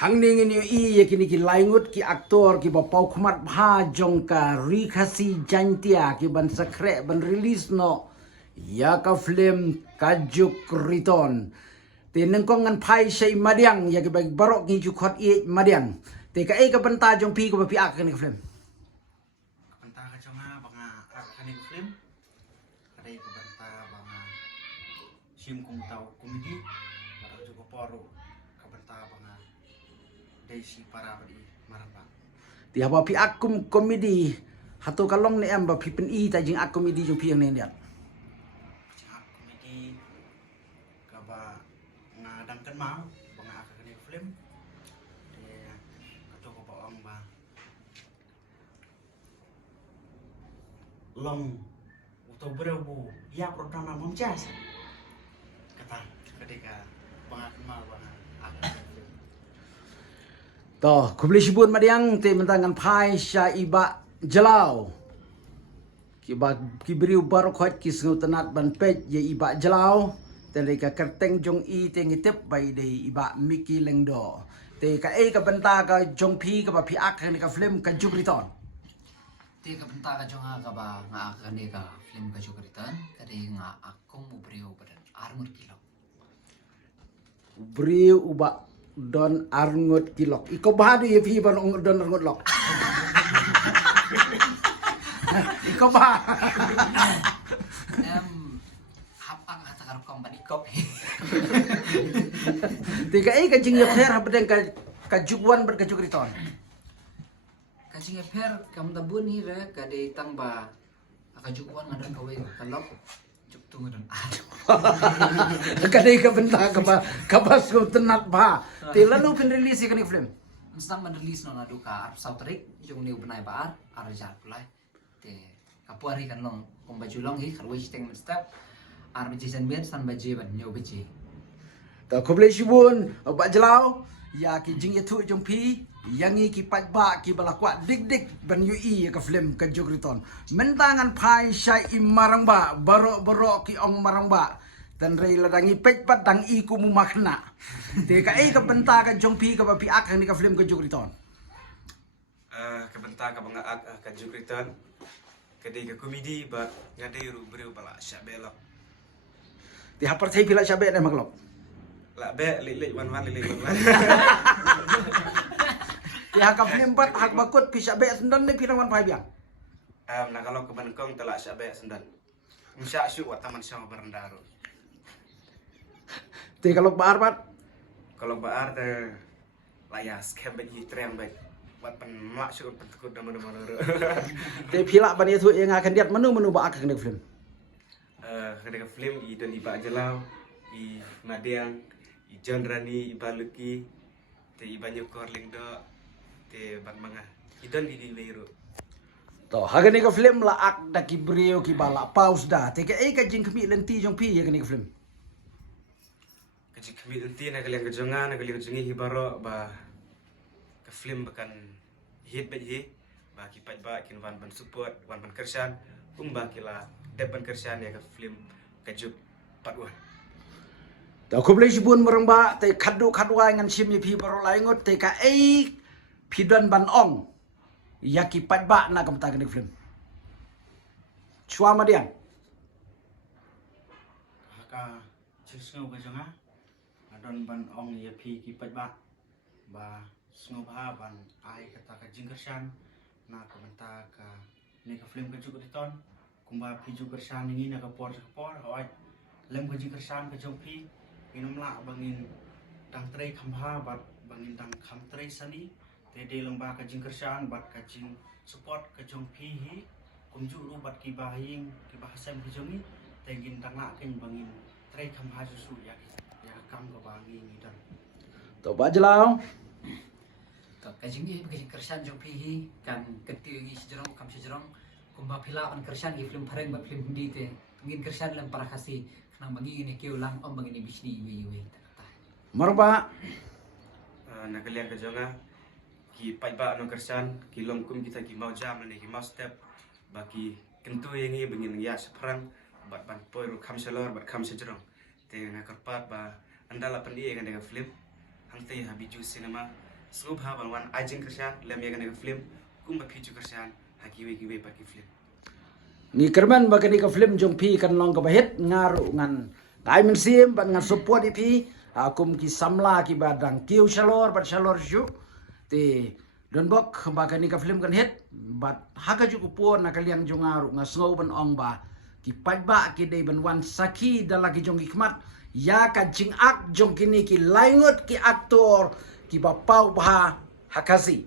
Hang ningin yu ya kini ki laingut ki aktor ki bapau kumat bha jongka rikasi jantia ki ban sakre ban release no ya ka film kajuk riton te nengkong ngan pai sei madiang ya ki bag barok ni ju khot e madiang te ka e ka banta jong pi ko ba pi ak ni film Banta ka chonga banga kani film kadai ka banta banga sim kung tau komedi para juga poro ka banta banga desi para badi marapa ti haba pi akum komedi hato kalong ni am ba pi pen i ta jing ak komedi jong pi yang ne ndiat cak komedi ka ba ngadang kan mau banga kani film de ka to ko ba ba long untuk berebu ya program namam jas kata ketika banga banga to kubli shibun madiang te mentangan pai sha iba jalau ki ba ki beriu baru khot ki sngu tanat ban pej ye iba jalau te ka kerteng jong i te ngitep bai de iba miki lengdo te ka e ka benta ka jong pi ka ba pi ak ni ka film ka jukriton Ti ka benta ka jonga ka ba nga ka ni ka film ka jukritan kadi nga akong ubrio badan armor kilo. beriu uba don arngot kilok iko bahadu ye pi ban don arngot lok iko ba Hapang at saka company kop. te ka e ka jing ye pher habden ka jukwan ban ka jukriton Kasi nga per kam tabun ni re kadi tang ba akajukuan ngadon kawe kalok juk tu ngadon ado. kadai ka benta ka ba sngu tanat ba te lanu pin release ka ni film Instang man release no nadu ka Arab South Rik yung niu benai baar arajar pulai. Te kapuari kan long kung baju long hi karwe steng step Arab jisan ben san baje ban nyo baje. ta kubli shibun ba jalau ya ki jing ye thu jong pi yangi ki pat ba ki balakwa dik dik ban yu i ka film ka jogriton mentangan pai shai imarang ba baro ki ong marang ba dan rei ladangi pej pat dang i ku mu makna te ka e ka benta ka jong pi ka ba pi ak ni ka film ka jogriton kabenta ka banga ka jukritan kadai ka komedi ba ngadai ru bereu bala syabelok te hapar thai pila shabe na maglok la be lek wan lek wan te ha ka film pat hak bakut pi shabe sendan ni pi rawan pai biang nah kalau ke Bangkong telak syabe sendan musyak syuk wat taman syang berendaro te kalok baar pat kalau baar te layas kembet hi trem baik wat pen mak syuk pen tekut nama te pila ban ye thu ye nga kan diat menu ba ak ni film ketika film i dan iba jelau i madiang i John Rani i baluki te i banyak korling do te ban manga i dan di leiru to haga ni ka film la ak da ki brio ki bala pause da te ka e ka jing kami lenti jong pi ya ni ka film kecik kami nanti nak kalian kejongan nak kalian kejongi hibaro ba ke film bahkan hit hi ba kipat ba kin wan ban support wan ban kersan ba kila depan kersan ya ke film kejuk patwan to ko blei shibun marang ba te khadwa ngan sim ye pi baro lai ngot te ka e pi don ban ong ya ki pat ba na kam ta ni film chua ma diang haka cisngo kejonga adon ban ong ya pi kipat ba sngo ba ban ai kata ka jingkersan na komenta ka ni ke film kejuk diton kumba pi ju kersan ni na ka por oi lem ka jingkersan ke jong pi inom la bangin dang trei khamha bat bangin dang kham trei sani te de lomba ka jingkersan bat ka jing support ka jong pi hi kumju ru bat ki bahing ki bahasam ki jongi te gin dang la ken bangin trei khamha su ya kam ka bangi ni dan to ba jalau To kajing hi bagi kersan jong pi hi kan ketiu gi sejerong kam sejerong kumba pila an kersan gi film pareng ba film hindi te ngin kersan lang para kasi kanang bagi ni kiu lang om bagi ni bisni iwi kata. marang ba nak kalian ke jonga ki pai ba no kersan ki lom kum kita ki mau jam ni ki mau step baki kentu yang ni bengin ya seperang bat ban poi ru kham selor bat kham sejerong te na karpat ba andala pandi kan dengan film hang te habiju cinema snow bha ban wan ajing kershan lem ya kan film kumba piju kershan hakiwe pa ki film ni kerman bagani ka film jong pi kan long ka bahit ngaru ngan kai men sim ban ngan support pi akum ki samla ki badang kiu shalor bat shalor ju te don bok bagani ka film kan hit bat haka ju kupon na kaliang jong ngaru nga snow ban ong ba ki pajba ki dei ban wan saki dalagi jong hikmat ya ka jing ak jong kini ki laingot ki aktor ki bapau bah hakasi